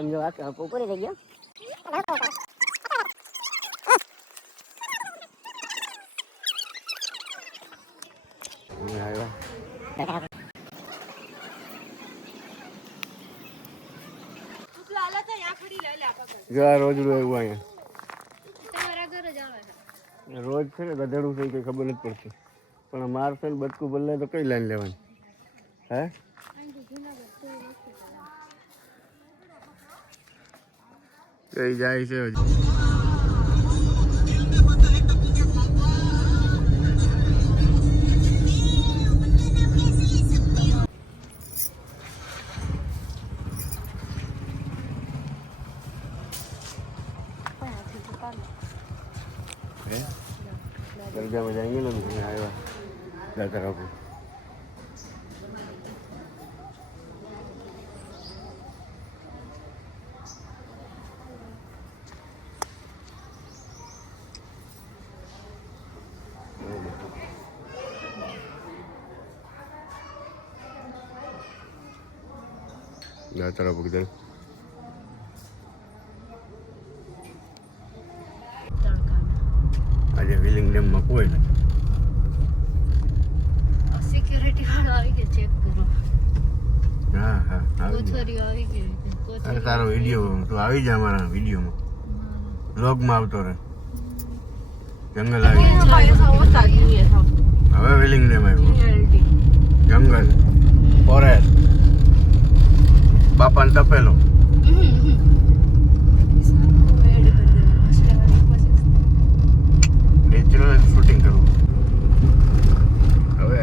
એમ જો આ પોપરી થઈ ગયો. રોજડું એવું અહીંયા રોજ છે ને ગધેડું થઈ કઈ ખબર નથી પડતી, પણ મારશે ને બચકું બદલે તો કઈ લાઈન લેવાની હે? કઈ જાય છે હજી? दरगाह में जाएंगे ना घूमने आएगा जाकर आपको जाता रहो किधर આજે વિલિંગ ડેમમાં કોઈ નથી. સિક્યુરિટી વાળો આવી ગયો, ચેક કરો. હા હા કોથરીઓ આવી ગઈ. અરે તારો વિડીયો તું આવી જા અમારા વિડીયોમાં વ્લોગમાં આવતો રહે. જંગલ આવી ગયું. હવે વિલિંગ ડેમ આવ્યું. જંગલ ફોરેસ્ટ બાપાને તપેલો. નેચરલ શૂટિંગ કરવું. હવે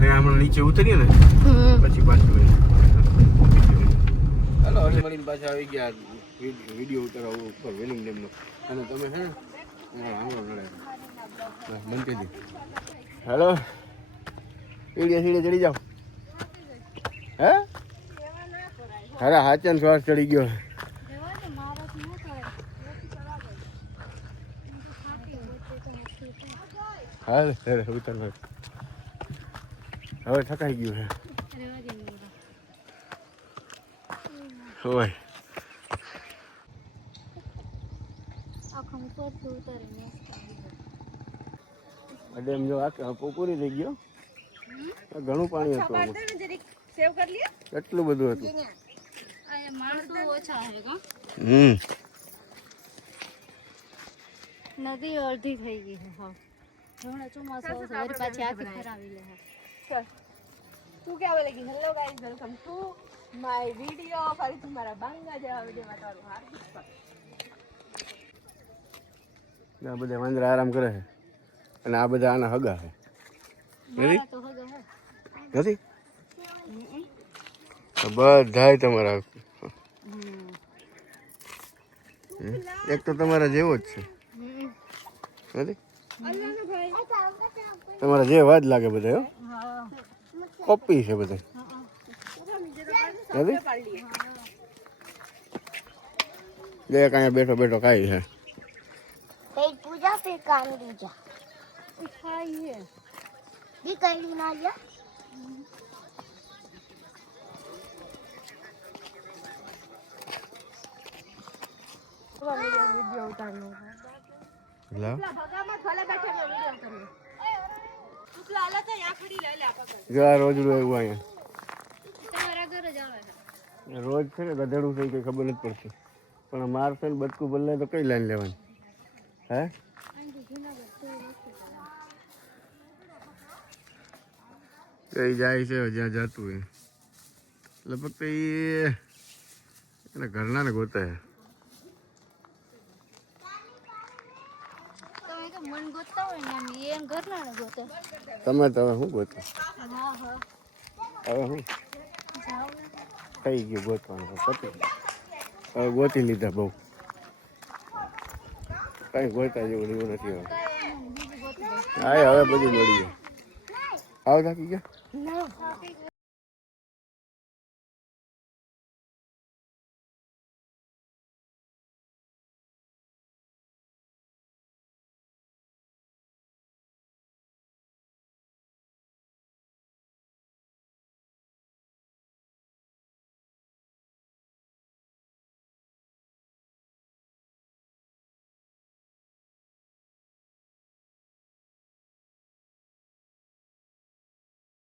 હમણાં નીચે ઉતરીએ ને પછી પાછું હાલો હળી મળીને પાછા આવી ગયા વિડીયો ઉતારવા ઉપર વેલિંગ ડેમનો. અને તમે હે ને આંગળો લડાય બંધ કરી દીધું. હાલો સીડીએ ચડી જાઓ. હે હારા હાચન શ્વાસ ચડી ગયો. હાલ ઉતર હવે થકાઈ ગયું છે. હોય ડેમ જો પૂરી થઈ ગયો. ઘણું પાણી હતું. કેટલું બધું હતું. નદી અડધી થઈ ગઈ છે. હમણાં ચોમાસું આવશે વળી પાછી આખી ફરાવી લે. તું કેવા લાગી? Hello guys, welcome to my video. ફરીથી મારા બાંગા જેવા વિડિયોમાં તમારું હાર્દિક સ્વાગત. આ બધા વાંદરા આરામ કરે છે અને આ બધા આના હગા છે. નથી બધાય તમારા એક તો તમારા જેવો જ છે. નથી તમારા જેવા જ લાગે બધા. કોપી છે બધા. નથી દેખ અહીંયા બેઠો બેઠો કાંઈ છે. पूजा फिर काम दीजा दी कैली ना लिया વિડિયો ઉતારનો લા ભગામાં ભલે બેઠે ને વિડિયો ઉતારનો. ઉતલા આલા તો યા ખડી લે લે પકડ. જો રોજડું એવું અહીંયા તમારા ઘરે જ આવે છે. રોજ છે ને ગધેડું થઈ કઈ ખબર નથી પડતી, પણ મારશે ને બચકું બદલે તો કઈ લાઈન લેવાની હે? કઈ જાય છે જ્યાં જતું હોય લગભગ તો એના ઘરના ને ગોતે. મન ગોતતા હોય ને એમ ઘરના ને ગોતે. તમે તો હવે શું ગોતો? હા હા હવે શું થઈ ગયું ગોતવાનું પતી હવે ગોતી લીધા બહુ. કઈ ગોતા જેવું એવું નથી. હવે હા હવે બધું મળી ગયું. આવ થાકી ગયા.